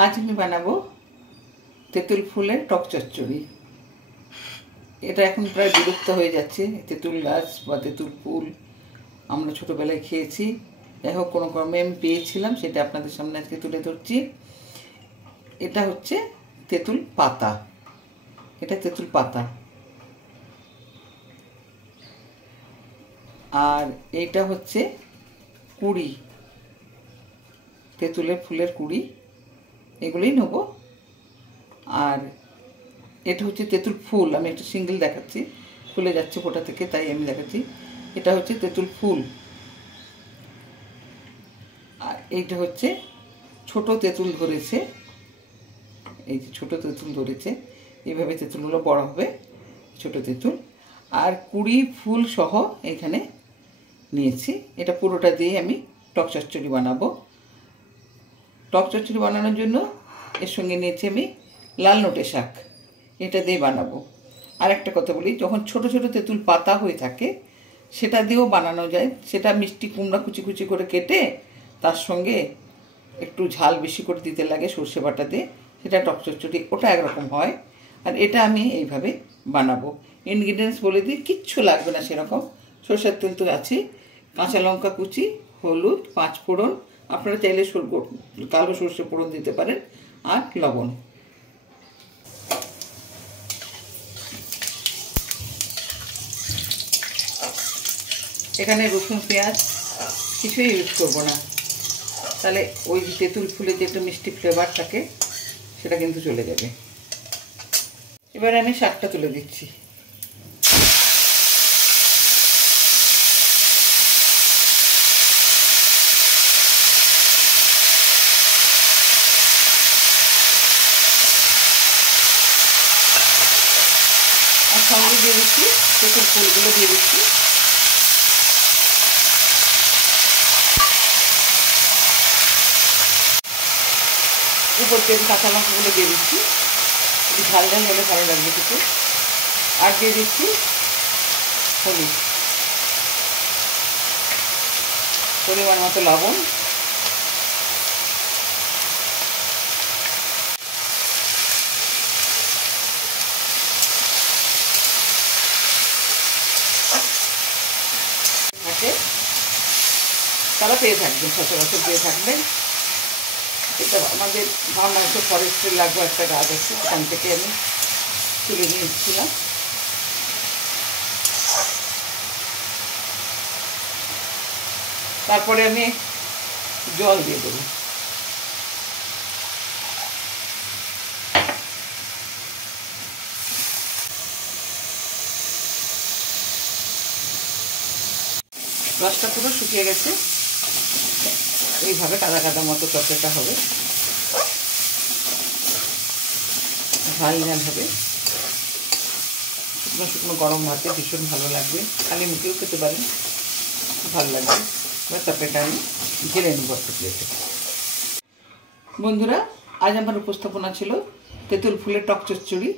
আজ আমি বানাবো তেঁতুল ফুলের টক চচ্চড়ি। এটা এখন প্রায় বিলুপ্ত হয়ে যাচ্ছে। তেঁতুল গাছ বা তেঁতুল ফুল আমরা ছোটোবেলায় খেয়েছি। যাই হোক, কোনো ক্রমে আমি পেয়েছিলাম, সেটা আপনাদের সামনে আজকে তুলে ধরছি। এটা হচ্ছে তেঁতুল পাতা, এটা তেঁতুল পাতা। আর এইটা হচ্ছে কুড়ি, তেঁতুলের ফুলের কুড়ি, এগুলোই নেবো। আর এটা হচ্ছে তেঁতুল ফুল, আমি একটা সিঙ্গেল দেখাচ্ছি, খুলে যাচ্ছে ফোঁটা থেকে, তাই আমি দেখাচ্ছি। এটা হচ্ছে তেঁতুল ফুল। আর এইটা হচ্ছে ছোট তেঁতুল ধরেছে, এই যে ছোটো তেঁতুল ধরেছে, এইভাবে তেঁতুলগুলো বড় হবে, ছোট তেঁতুল। আর কুড়ি ফুল সহ এখানে নিয়েছি। এটা পুরোটা দিয়ে আমি টক চচ্চড়ি বানাবো। টক চচ্চড়ি বানানোর জন্য এর সঙ্গে নিয়েছি আমি লাল নোটে শাক, এটা দিয়ে বানাবো। আর একটা কথা বলি, যখন ছোট ছোট তেঁতুল পাতা হয়ে থাকে সেটা দিয়েও বানানো যায়। সেটা মিষ্টি কুমড়া কুচি কুচি করে কেটে তার সঙ্গে একটু ঝাল বেশি করে দিতে লাগে সর্ষে বাটা দিয়ে, সেটা টক চচ্চড়ি, ওটা একরকম হয়। আর এটা আমি এইভাবে বানাবো। ইনগ্রিডিয়েন্টস বলে দিই, কিচ্ছু লাগবে না সেরকম। সরষের তেল তো আছে, কাঁচা লঙ্কা কুচি, হলুদ, 5 ফোড়ন, আপনারা চাইলে কালো সর্ষে ফোড়ন দিতে পারেন, আর লবণ। এখানে রসুন পেঁয়াজ কিছুই ইউজ করবো না, তাহলে ওই যে তেঁতুল ফুলের যে একটা মিষ্টি ফ্লেভার থাকে সেটা কিন্তু চলে যাবে। এবারে আমি শাকটা তুলে দিচ্ছি। আর সঙ্গে দিয়ে দিচ্ছি তেঁতুল ফুলগুলো দিয়ে দিচ্ছি। উপর থেকে কাঁচা লঙ্কাগুলো দিয়ে দিচ্ছি, একটু ঝাল ঝাল হলে ভালো লাগবে কিছু। আর দিয়ে দিচ্ছি হলুদ, পরিমাণ মতো লবণ। থাকে তারা পেয়ে থাকবেন, সচরাচর পেয়ে থাকবেন। এটা আমাদের ভাবনাতে ফরেস্টের লাগবে একটা গাছ আছে, সেখান থেকে আমি তুলে নিয়ে এসেছিলাম। তারপরে আমি জল দিয়ে দেবো। রসটা পুরো শুকিয়ে গেছে, এইভাবে কাদা কাদা মতো তরকারিটা হবে, ঝাল ঝাল হবে। শুকনো শুকনো গরম ভাতে ভীষণ ভালো লাগবে, খালি মুখেও খেতে পারেন, ভালো লাগবে। এবার তরকারিটা আমি ঢেলে নেব একটা প্লেটে। বন্ধুরা, আজ আমার উপস্থাপনা ছিল তেঁতুল ফুলের টক চচ্চড়ি।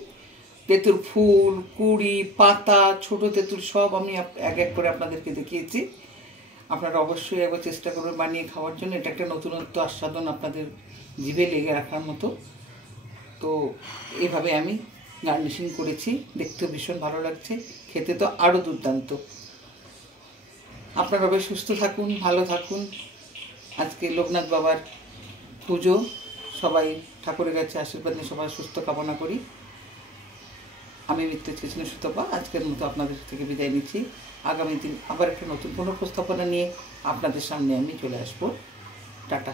তেঁতুল ফুল, কুড়ি, পাতা, ছোট তেঁতুল সব আমি এক এক করে আপনাদেরকে দেখিয়েছি। আপনারা অবশ্যই একবার চেষ্টা করবেন বানিয়ে খাওয়ার জন্য। এটা একটা নতুনত্ব আস্বাদন আপনাদের জিভে লেগে রাখার মতো। তো এইভাবে আমি গার্নিশিং করেছি, দেখতেও ভীষণ ভালো লাগছে, খেতে তো আরও দুর্দান্ত। আপনারা সবাই সুস্থ থাকুন, ভালো থাকুন। আজকে লোকনাথ বাবার পুজো, সবাই ঠাকুরের কাছে আশীর্বাদ নিয়ে সবাই সুস্থ কামনা করি। আমি মিত্র কৃষ্ণ সুতপা আজকের মতো আপনাদের থেকে বিদায় নিচ্ছি। আগামী দিন আবার একটা নতুন কোনো উপস্থাপনা নিয়ে আপনাদের সামনে আমি চলে আসবো। টাটা।